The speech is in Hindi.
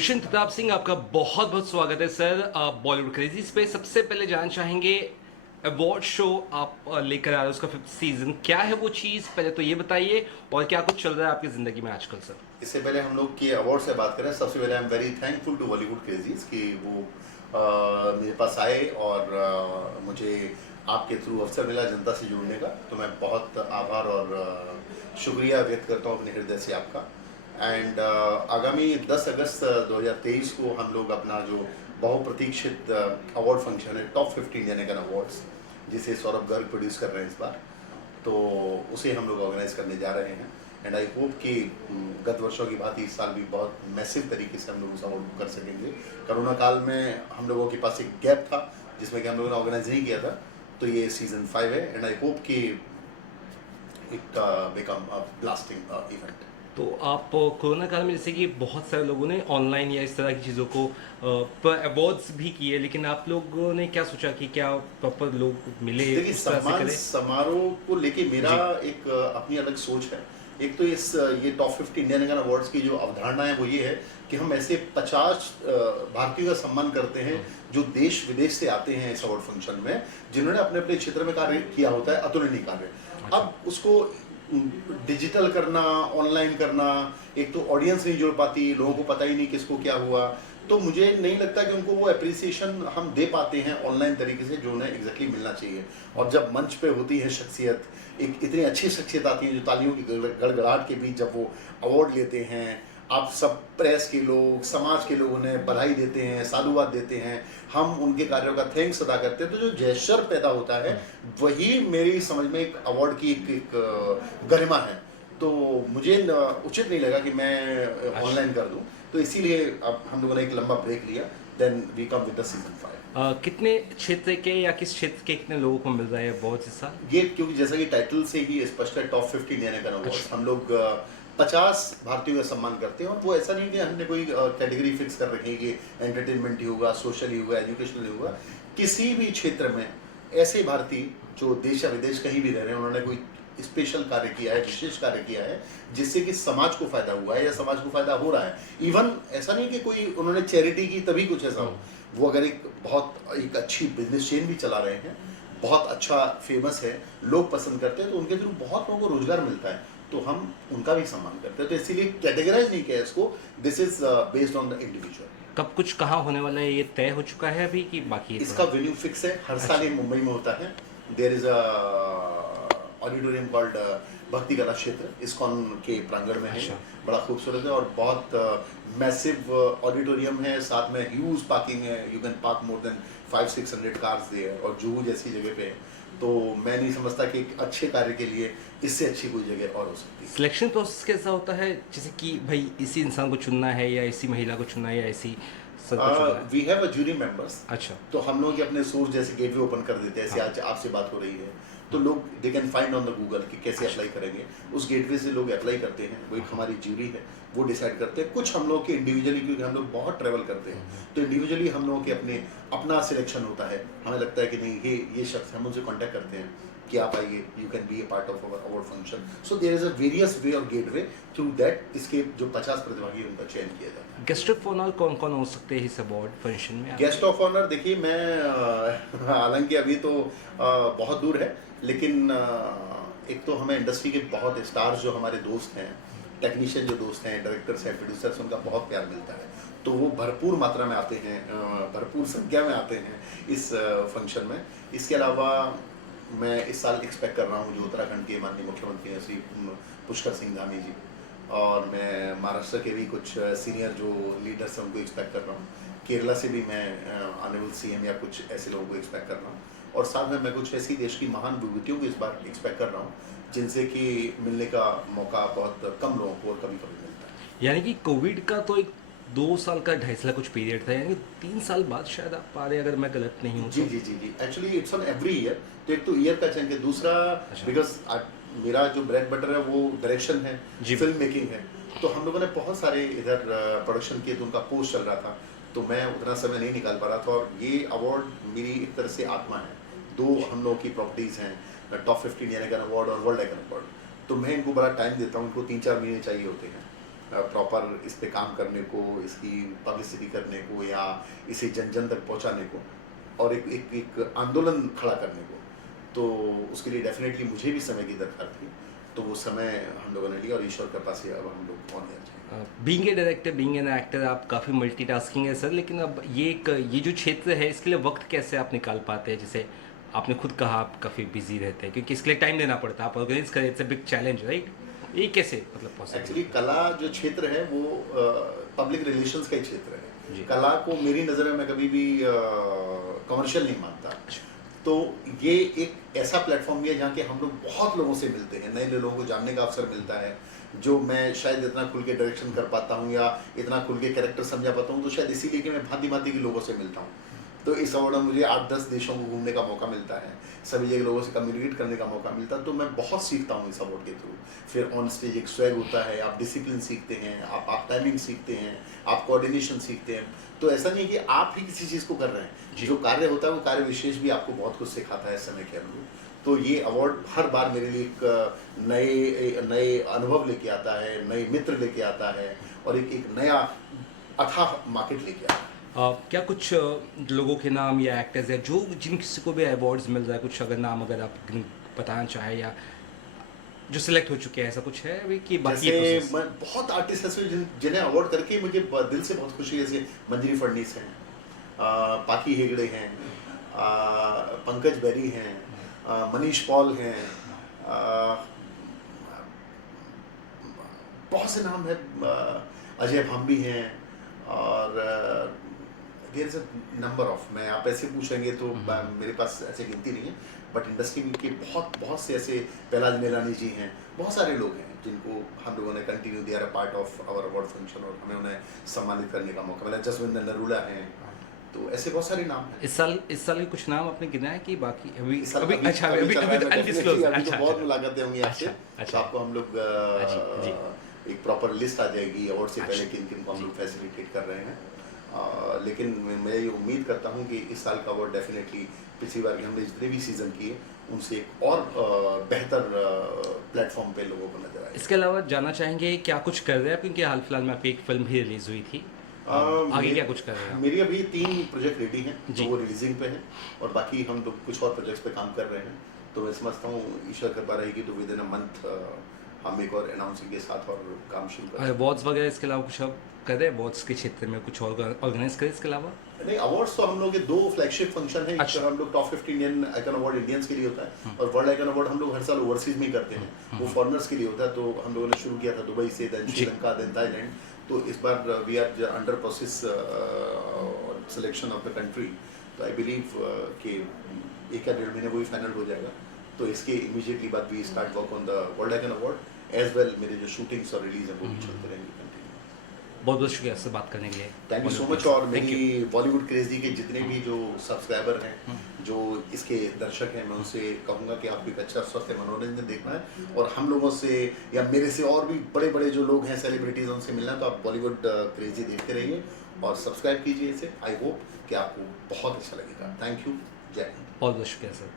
दुष्यंत प्रताप सिंह, आपका बहुत बहुत स्वागत है सर। आप बॉलीवुड क्रेजीज पे सबसे पहले जानना चाहेंगे, अवार्ड शो आप लेकर आ रहे हो, उसका 5th सीजन क्या है वो चीज़, पहले तो ये बताइए। और क्या कुछ चल रहा है आपकी ज़िंदगी में आजकल सर? इससे पहले हम लोग की अवार्ड से बात करें, सबसे पहले I am very thankful to Bollywood crazies कि वो मेरे पास आए और मुझे आपके थ्रू अवसर मिला जनता से जुड़ने का। तो मैं बहुत आभार और शुक्रिया व्यक्त करता हूँ अपने हृदय से आपका। एंड आगामी 10 अगस्त 2023 को हम लोग अपना जो बहुप्रतीक्षित अवार्ड फंक्शन है, टॉप 50 इंडियन एगन अवार्ड्स, जिसे सौरभ गर्ग प्रोड्यूस कर रहे हैं इस बार, तो उसे हम लोग ऑर्गेनाइज करने जा रहे हैं। एंड आई होप कि गत वर्षों की भांति इस साल भी बहुत मैसिव तरीके से हम लोग उस अवार्ड को कर सकेंगे। कोरोना काल में हम लोगों के पास एक गैप था जिसमें कि हम लोगों ने ऑर्गेनाइज नहीं किया था, तो ये सीजन 5 है एंड आई होप कि it become a blasting event. तो आप कोरोना काल में जैसे कि बहुत सारे लोगों ने ऑनलाइन या इस तरह की चीज़ों को पर अवार्ड्स भी किए, लेकिन आप लोगों ने क्या सोचा कि क्या प्रॉपर लोग मिले देखिए, उस तरह से सम्मान करें? समारोह को लेके मेरा एक अपनी अलग सोच है। एक तो ये टॉप 50 इंडियन एगन अवार्ड्स की जो अवधारणा है वो ये है कि हम ऐसे 50 भारतीयों का सम्मान करते हैं जो देश विदेश से आते हैं इस अवार्ड फंक्शन में, जिन्होंने अपने अपने क्षेत्र में कार्य किया होता है, अतुलनीय कार्य। अब उसको डिजिटल करना, ऑनलाइन करना, एक तो ऑडियंस नहीं जुड़ पाती, लोगों को पता ही नहीं किसको क्या हुआ, तो मुझे नहीं लगता कि उनको वो अप्रिसिएशन हम दे पाते हैं ऑनलाइन तरीके से जो उन्हें एग्जैक्टली मिलना चाहिए। और जब मंच पे होती है शख्सियत, एक इतनी अच्छी शख्सियत आती है जो तालियों की गड़गड़ाहट के बीच जब वो अवार्ड लेते हैं, आप सब प्रेस के लोग, समाज के लोग उन्हें बधाई देते हैं, साधुवाद देते हैं, हम उनके कार्यों का थैंक्स अदा करते हैं, तो जो जेस्चर पैदा होता है वही मेरी समझ में एक अवार्ड की एक गरिमा है। तो मुझे उचित नहीं लगा कि मैं ऑनलाइन कर दूं, तो इसीलिए अब हम लोगों ने एक लंबा ब्रेक लिया, then we come with the season 5। कितने क्षेत्र के या किस क्षेत्र के कितने लोगों को मिल रहा है बहुत इस साल? ये क्योंकि जैसा कि टाइटल से ही स्पष्ट है, टॉप 50 इंडियन एगन अवार्ड, अच्छा। हम लोग 50 भारतीयों का सम्मान करते हैं। और वो ऐसा नहीं कि हमने कोई कैटेगरी फिक्स कर रखी है कि एंटरटेनमेंट ही होगा, सोशल ही होगा, एजुकेशनल ही होगा। किसी भी क्षेत्र में ऐसे भारतीय जो देश या विदेश कहीं भी रह रहे हैं, उन्होंने कोई स्पेशल कार्य किया है, विशेष कार्य किया है जिससे कि समाज को फायदा हुआ है या समाज को फायदा हो रहा है। इवन ऐसा नहीं कि कोई उन्होंने चैरिटी की तभी कुछ ऐसा हो, वो अगर एक अच्छी बिजनेस चेन भी चला रहे हैं, बहुत अच्छा फेमस है, लोग पसंद करते हैं, तो उनके थ्रू बहुत लोगों को रोजगार मिलता है, तो हम उनका भी सम्मान करते हैं। तो इसीलिए कैटेगराइज नहीं किया इसको, this is based on the individual. कब कुछ कहाँ होने वाला है, ये तय हो चुका है अभी कि बाकी है इसका थोड़ा? वेन्यू फिक्स है, हर साल अच्छा। ये मुंबई में होता है। There is a auditorium called Bhakti Kala क्षेत्र, इस्कॉन के प्रांगण में है। अच्छा। बड़ा खूबसूरत है और बहुत मैसिव ऑडिटोरियम है, साथ में ह्यूज पार्किंग है, you can park more than 500-600 cars there, और जुहू जैसी जगह पे है। तो मैं नहीं समझता कि एक अच्छे कार्य के लिए इससे अच्छी कोई जगह और हो सकती है। सिलेक्शन प्रोसेस कैसा होता है, जैसे कि भाई इसी इंसान को चुनना है या इसी महिला को चुनना है या इसी सर को चुनना है? We have a jury members. अच्छा। तो हम लोग अपने सोर्स जैसे गेटवे ओपन कर देते हैं, ऐसे हाँ। आज आपसे बात हो रही है, तो लोग they can find on the Google कि कैसे अप्लाई करेंगे। उस गेटवे से लोग अप्लाई करते हैं, वो एक हमारी ज्यूरी है, वो डिसाइड करते हैं। कुछ हम लोग के इंडिविजुअली, क्योंकि हम लोग बहुत ट्रैवल करते हैं, तो इंडिविजुअली हम लोगों के अपना सिलेक्शन होता है। हमें लगता है कि नहीं, ये शख्स, हम उनसे कॉन्टैक्ट करते हैं कि आप आइए, you can be a part of our award function. So there is a various way of gateway, through that इसके जो 50 प्रतिभागी उनका चयन किया जाता है। गेस्ट ऑफ ऑनर कौन कौन हो सकते हैं इस अवार्ड फंक्शन में? गेस्ट ऑफ ऑनर देखिए, मैं हालांकि अभी तो बहुत दूर है, लेकिन एक तो हमें इंडस्ट्री के बहुत स्टार्स जो हमारे दोस्त हैं, टेक्नीशियन जो दोस्त हैं, डायरेक्टर्स हैं, प्रोड्यूसर्स, उनका बहुत प्यार मिलता है, तो वो भरपूर मात्रा में आते हैं, भरपूर संख्या में आते हैं इस फंक्शन में। इसके अलावा मैं इस साल एक्सपेक्ट कर रहा हूँ जो उत्तराखंड के माननीय मुख्यमंत्री हैं श्री पुष्कर सिंह धामी जी, और मैं महाराष्ट्र के भी कुछ सीनियर जो लीडर्स हैं उनको एक्सपेक्ट कर रहा हूँ। केरला से भी मैं ऑनरेबल सीएम या कुछ ऐसे लोगों को एक्सपेक्ट कर रहा हूँ, और साथ में मैं कुछ ऐसी देश की महान विभूतियों को इस बार एक्सपेक्ट कर रहा हूँ जिनसे कि मिलने का मौका बहुत कम लोगों को और कभी कभी मिलता है। यानी कि कोविड का तो एक 2 साल का 2.5 साल कुछ पीरियड था, यानी कि 3 साल बाद शायद आप पा रहे हैं, अगर मैं गलत नहीं हूँ जी तो। जी जी जी, actually it's on every year. तो एक तो ईयर का चेंज है, दूसरा अच्छा। बिकॉज मेरा जो ब्रेड बटर है वो डायरेक्शन है, जी। फिल्म मेकिंग है, तो हम लोगों ने बहुत सारे इधर प्रोडक्शन किए, तो उनका पोस्ट चल रहा था, तो मैं उतना समय नहीं निकाल पा रहा था। और ये अवार्ड मेरी एक तरह से आत्मा है। दो हम लोगों की प्रॉपर्टीज़ हैं, टॉप 50 इंडियन एगन अवार्ड और वर्ल्ड एगन अवार्ड, तो मैं इनको बड़ा टाइम देता हूँ, इनको 3-4 महीने चाहिए होते हैं। प्रॉपर इस पे काम करने को, इसकी पब्लिसिटी करने को या इसे जन जन तक पहुंचाने को और एक आंदोलन खड़ा करने को। तो उसके लिए डेफिनेटली मुझे भी समय की दरकार थी, तो वो समय हम लोगों ने लिया और ईश्वर कृपा से अब हम लोग ऑन एयर जाएंगे। Being a director, being an actor, आप काफ़ी मल्टीटास्किंग है सर, लेकिन अब ये जो क्षेत्र है इसके लिए वक्त कैसे आप निकाल पाते हैं? जैसे आपने खुद कहा आप काफ़ी बिजी रहते हैं क्योंकि इसके लिए टाइम देना पड़ता है, आप ऑर्गेनाइज करें, it's a big challenge, right? ये कैसे मतलब पॉसिबल? एक्चुअली कला जो क्षेत्र है वो पब्लिक रिलेशंस का ही क्षेत्र जी। है। कला को मेरी नज़र में मैं कभी भी कमर्शियल नहीं मानता। तो ये एक ऐसा प्लेटफॉर्म भी है जहाँ के हम लोग बहुत लोगों से मिलते हैं, नए लोगों को जानने का अवसर मिलता है, जो मैं शायद इतना खुल के डायरेक्शन कर पाता हूँ या इतना खुल के कैरेक्टर समझा पाता हूँ, तो शायद इसीलिए कि मैं भांति भांति के लोगों से मिलता हूँ। तो इस अवार्ड में मुझे 8-10 देशों को घूमने का मौका मिलता है, सभी जगह लोगों से कम्युनिकेट करने का मौका मिलता है, तो मैं बहुत सीखता हूँ इस अवार्ड के थ्रू। फिर ऑन स्टेज एक स्वैग होता है, आप डिसिप्लिन सीखते हैं, आप टाइमिंग सीखते हैं, आप कोऑर्डिनेशन सीखते हैं। तो ऐसा नहीं है कि आप ही किसी चीज़ को कर रहे हैं, जो कार्य होता है वो कार्य विशेष भी आपको बहुत कुछ सिखाता है समय के अनुरूप। तो ये अवार्ड हर बार मेरे लिए एक नए अनुभव लेके आता है, नए मित्र लेके आता है और एक नया अथाह मार्केट लेके आता है। क्या कुछ लोगों के नाम या एक्टर्स है जो जिन किसी को भी अवार्ड्स मिल रहा है, कुछ अगर नाम अगर आप बताना चाहें या जो सिलेक्ट हो चुके हैं, ऐसा कुछ है अभी कि बाकी ये जैसे process? मैं बहुत आर्टिस्ट ऐसे जिन्हें अवार्ड करके मुझे दिल से बहुत खुशी है, जैसे मंजरी फडनीस हैं, पाकी हेगड़े हैं, पंकज बेरी हैं, मनीष पॉल हैं, बहुत से नाम है, अजय भाम्बी हैं और there is a number of, मैं आप ऐसे पूछेंगे तो मेरे पास ऐसे गिनती नहीं है, बट इंडस्ट्री के बहुत से ऐसे पहलाज मेलानी जी हैं, बहुत सारे लोग हैं जिनको हम लोगों ने continue they are a part of our award function और हमें उन्हें सम्मानित करने का मौका मिला। जसविंदर नरूला हैं, तो ऐसे बहुत सारे नाम हैं। इस साल के कुछ नाम आपने गिना है कि बाकी अभी इस साल अभी अच्छा अभी चल रहा है, तो मैं अनडिस्क्लोज? definitely अभी अच्छा तो बहुत अच्छा मुलाकातें होंगी आपसे, अच्छा तो आपको हम लोग जी। एक प्रॉपर लिस्ट आ जाएगी अवार्ड से पहले अच्छा, किन किन को हम लोग फैसिलिटेट कर रहे हैं। लेकिन मैं ये उम्मीद करता हूँ कि इस साल का अवार्ड डेफिनेटली पिछली बार के हमने जितने भी सीजन किए उनसे एक और बेहतर प्लेटफॉर्म पे लोगों को नजर आए। इसके अलावा जानना चाहेंगे क्या कुछ कर रहे हैं, क्योंकि हाल फिलहाल में आपकी एक फिल्म भी रिलीज हुई थी, आगे क्या कुछ कर रहे हैं आप? मेरी अभी 3 प्रोजेक्ट रेडी हैं जी। जो वो रिलीजिंग पे हैं और बाकी हम लोग कुछ और प्रोजेक्ट्स पे काम कर रहे हैं। तो मैं समझता हूँ ईश्वर कृपा रहेगी तो विद इन अ मंथ हम एक और अनाउंसिंग के साथ और काम शुरू करें। अवार्ड्स वगैरह इसके अलावा कुछ आप कर रहे हैं अवार्ड्स के क्षेत्र में, कुछ ऑर्गेनाइज करें इसके अलावा? नहीं, अवार्ड्स तो हम लोग के 2 फ्लैगशिप फंक्शन है। अच्छा। एक हम लोग top 50 Indian icon award Indians के लिए होता है और वर्ल्ड आइकन अवार्ड हम लोग हर साल ओवरसीज में ही करते हैं, वो फॉरेनर्स के लिए होता है। तो हम लोगों ने शुरू किया था दुबई से, देन श्रीलंका, देन थाईलैंड। तो इस बार we are under process selection of the country. तो आई बिलीव कि 1 या 1.5 महीने वो ही फाइनल हो जाएगा। तो इसके इमीडिएटली बाद we start work on the world icon award as well. मेरे जो शूटिंग्स और रिलीज है वो भी चलते रहेंगे कंटिन्यू। बहुत बहुत शुक्रिया आपसे बात करने के लिए। Thank you so much. और Thank you. मेरी बॉलीवुड क्रेजी के जितने भी जो सब्सक्राइबर हैं, जो इसके दर्शक हैं, मैं उनसे कहूँगा कि आपको एक अच्छा स्वस्थ मनोरंजन देखना है और हम लोगों से या मेरे से और भी बड़े बड़े जो लोग हैं सेलिब्रिटीज, उनसे मिलना है, तो आप बॉलीवुड क्रेजी देखते रहिए और सब्सक्राइब कीजिए इसे। आई होप कि आपको बहुत अच्छा लगेगा। Thank you. जय हिंद। बहुत बहुत शुक्रिया सर।